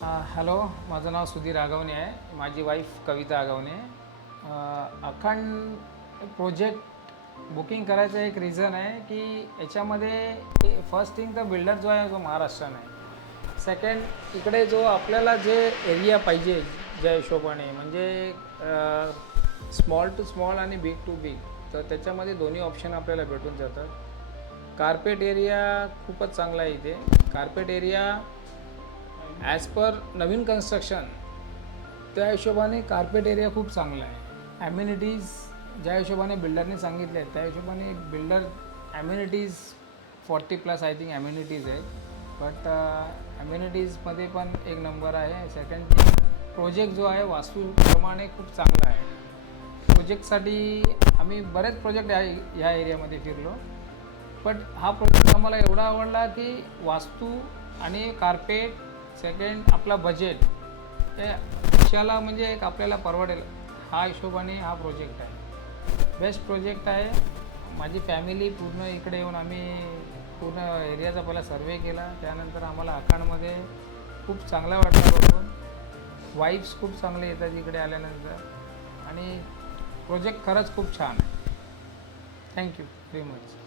Hello, माझं नाव सुधीर आगवणे आहे. माझी वाईफ कविता आगवणे. अखंड प्रोजेक्ट बुकिंग करायचं एक रिझन आहे की याच्यामध्ये फर्स्ट थिंग तर बिल्डर जो आहे तो महाराष्ट्राने आहे. सेकंड, इकडे जो आपल्याला जे एरिया पाहिजे ज्या हिशोबाने म्हणजे स्मॉल टू स्मॉल आणि बिग टू बिग, तर त्याच्यामध्ये दोन्ही ऑप्शन आपल्याला भेटून जातात. कार्पेट एरिया खूपच चांगला आहे इथे. कार्पेट एरिया ॲज पर नवीन कन्स्ट्रक्शन त्या हिशोबाने कार्पेट एरिया खूप चांगला आहे. ॲम्युनिटीज ज्या हिशोबाने बिल्डरने सांगितले आहेत त्या हिशोबाने builder amenities 40+ I think amenities आहेत. बट ॲम्युनिटीजमध्ये पण एक नंबर आहे. सेकंड थिंग, प्रोजेक्ट जो आहे वास्तूप्रमाणे खूप चांगला आहे. प्रोजेक्टसाठी आम्ही बरेच प्रोजेक्ट ह्या एरियामध्ये फिरलो, बट हा प्रोजेक्ट आम्हाला एवढा आवडला की वास्तू आणि कार्पेट, सेकंड आपला बजेट हे अशाला म्हणजे एक आपल्याला परवडेल हा हिशोबाने हा प्रोजेक्ट आहे. बेस्ट प्रोजेक्ट आहे. माझी फॅमिली पूर्ण इकडे येऊन आम्ही पूर्ण एरियाचा पहिला सर्वे केला. त्यानंतर आम्हाला आखाडमध्ये खूप चांगला वाटला बघून. वाईब्स खूप चांगले येतात इकडे आल्यानंतर आणि प्रोजेक्ट खरंच खूप छान आहे. Thank you very much.